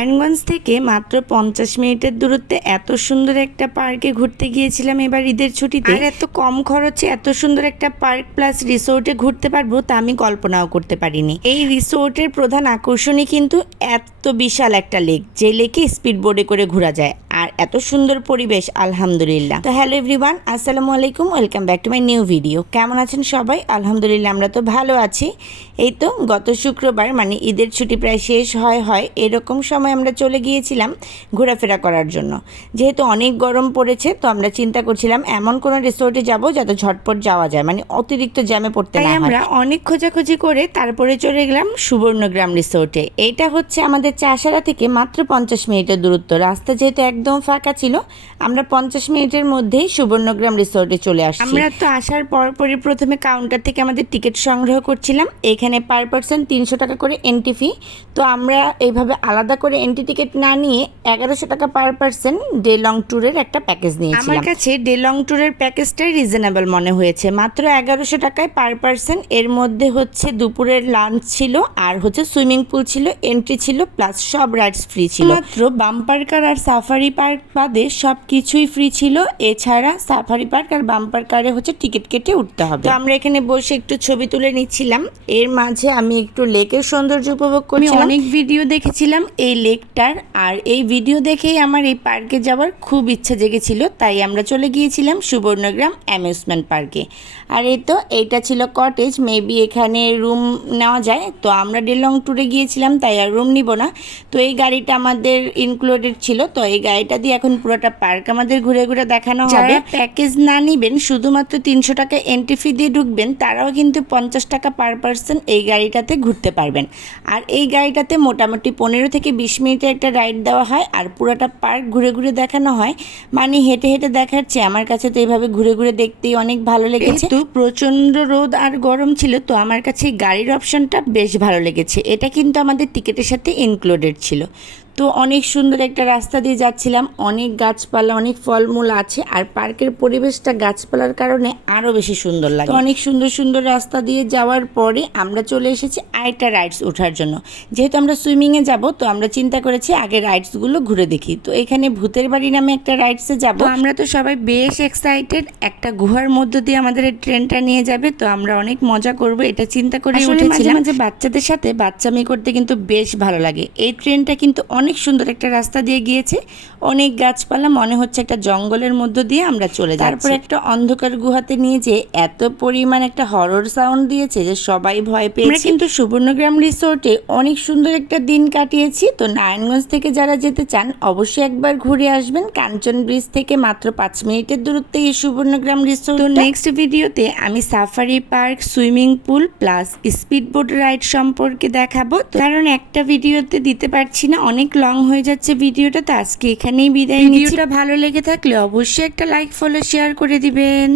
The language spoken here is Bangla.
নারায়ণগঞ্জ থেকে মাত্র পঞ্চাশ মিনিটের দূরত্বে এত সুন্দর একটা পার্কে ঘুরতে গিয়েছিলাম এবার ঈদের ছুটিতে। আর এত কম খরচে এত সুন্দর একটা পার্ক প্লাস রিসোর্টে ঘুরতে পারব তা আমি কল্পনাও করতে পারিনি। এই রিসোর্টের প্রধান আকর্ষণই কিন্তু এত বিশাল একটা লেক, যে লেকে স্পিড বোর্ডে করে ঘোরা যায়। আর এত সুন্দর পরিবেশ আলহামদুলিল্লাহ। তো হ্যালো এভরিওয়ান আসসালামু আলাইকুম welcome back to my new video কেমন আছেন সবাই? আলহামদুলিল্লাহ আমরা তো ভালো আছি। এই তো গত শুক্রবার মানে ঈদের ছুটি প্রায় শেষ হয় হয় এরকম সময় আমরা চলে গিয়েছিলাম ঘোরাফেরা করার জন্য। যেহেতু অনেক গরম পড়েছে তো আমরা চিন্তা করছিলাম এমন কোনো রিসোর্টে যাব যাতে ঝটপট যাওয়া যায় মানে অতিরিক্ত জ্যামে পড়তে না হয়। আমরা অনেক খোঁজাখুঁজি করে তারপরে চলে গেলাম সুবর্ণগ্রাম রিসোর্টে এইটা হচ্ছে আমাদের চাষারা থেকে মাত্র পঞ্চাশ মিনিটের দূরত্ব। রাস্তা যেহেতু একদম ফাঁকা ছিল। আমরা পঞ্চাশ মিনিটের মধ্যেই সুবর্ণগ্রাম রিসোর্টে চলে আসছি। আমরা তো আসার পরপরই প্রথমে কাউন্টার থেকে আমাদের টিকিট সংগ্রহ করছিলাম। এখানে পার পার্সন তিনশো টাকা করে এন্ট্রি ফি তো আমরা এইভাবে আলাদা করে এন্ট্রি টিকিট না নিয়ে এগারোশো টাকা পার পার্সন ডে লং ট্যুরের একটা প্যাকেজ নিয়েছিলাম। আমার কাছে ডে লং ট্যুরের প্যাকেজটাই রিজনেবল মনে হয়েছে। মাত্র এগারোশো টাকায় পার পার্সন এর মধ্যে হচ্ছে দুপুরের লাঞ্চ ছিল আর হচ্ছে সুইমিং পুল ছিল এন্ট্রি ছিল প্লাস সব রাইডস ফ্রি ছিল। মাত্র বাম্পার কার আর সাফারি পার্ক বাদে সব কিছুই ফ্রি ছিল। এছাড়া সাফারি পার্ক আর বাম্পার কারে হচ্ছে টিকিট কেটে উঠতে হবে। তো আমরা এখানে বসে একটু ছবি তুলে নিচ্ছিলাম। এর মাঝে আমি একটু লেকের সৌন্দর্য উপভোগ করি অনেক ভিডিও দেখেছিলাম এই লেকটার। আর এই ভিডিও দেখেই আমার এই পার্কে যাওয়ার খুব ইচ্ছা জেগেছিল। তাই আমরা চলে গিয়েছিলাম সুবর্ণগ্রাম অ্যামিউজমেন্ট পার্কে। আর এই তো এইটা ছিল কটেজ মেবি এখানে রুম নেওয়া যায়। তো আমরা ডেলং ট্যুরে গিয়েছিলাম তাই আর রুম নিব না। তো এই গাড়িটা আমাদের ইনক্লুডেড ছিল। তো এই গাড়িটা দিয়ে এখন পুরোটা পার্ক আমাদের ঘুরে ঘুরে দেখানো হবে। প্যাকেজ না নিবেন শুধুমাত্র তিনশো টাকা এন্ট্রি ফি দিয়ে ঢুকবেন তারাও কিন্তু পঞ্চাশ টাকা পার পার্সন এই গাড়িটাতে ঘুরতে পারবেন। আর এই গাড়িটাতে মোটামুটি পনেরো থেকে বিশ মিনিটের একটা রাইড দেওয়া হয় আর পুরোটা পার্ক ঘুরে ঘুরে দেখানো হয়। মানে হেঁটে হেঁটে দেখার চেয়ে আমার কাছে তো এইভাবে ঘুরে ঘুরে দেখতেই অনেক ভালো লেগেছে। তো প্রচণ্ড রোদ আর গরম ছিল তো আমার কাছে গাড়ির অপশনটা বেশ ভালো লেগেছে। এটা কিন্তু আমাদের টিকিটের সাথে ইনক্লুডেড ছিল। তো অনেক সুন্দর একটা রাস্তা দিয়ে যাচ্ছিলাম। অনেক গাছপালা অনেক ফলমূল আছে আর পার্কের পরিবেশটা গাছপালার কারণে আরও বেশি সুন্দর লাগে। অনেক সুন্দর সুন্দর রাস্তা দিয়ে যাওয়ার পরে আমরা চলে এসেছি আরেকটা রাইডস ওঠার জন্য। যেহেতু আমরা সুইমিংয়ে যাব তো আমরা চিন্তা করেছি আগে রাইডসগুলো ঘুরে দেখি। তো এখানে ভূতের বাড়ি নামে একটা রাইডসে যাব। তো আমরা তো সবাই বেশ এক্সাইটেড একটা গুহার মধ্য দিয়ে আমাদের এই ট্রেনটা নিয়ে যাবে তো আমরা অনেক মজা করব। এটা চিন্তা করে উঠেছিলাম। যে বাচ্চাদের সাথে বাচ্চামি করতে কিন্তু বেশ ভালো লাগে। এই ট্রেনটা কিন্তু অনেক সুন্দর একটা রাস্তা দিয়ে গিয়েছে। অনেক গাছপালা মনে হচ্ছে একটা জঙ্গলের মধ্য দিয়ে আমরা চলে যাই তারপরে একটা অন্ধকার গুহাতে নিয়ে যে এত পরিমাণ একটা হরর সাউন্ড দিয়েছে যে সবাই ভয় পেয়েছে। কিন্তু সুবর্ণগ্রাম রিসোর্টে অনেক সুন্দর একটা দিন কাটিয়েছি। তো নারায়ণগঞ্জ থেকে যারা যেতে চান অবশ্যই একবার ঘুরে আসবেন। কাঞ্চন ব্রিজ থেকে মাত্র পাঁচ মিনিটের দূরত্বে এই সুবর্ণগ্রাম রিসোর্ট তো নেক্সট ভিডিওতে আমি safari park swimming pool plus speed boat ride সম্পর্কে দেখাবো। কারণ একটা ভিডিওতে দিতে পারছি না অনেক লং হয়ে যাচ্ছে ভিডিওটা, তো আজকে এখানেই বিদায় ভিডিওটা ভালো লেগে থাকলে অবশ্যই একটা লাইক ফলো শেয়ার করে দিবেন।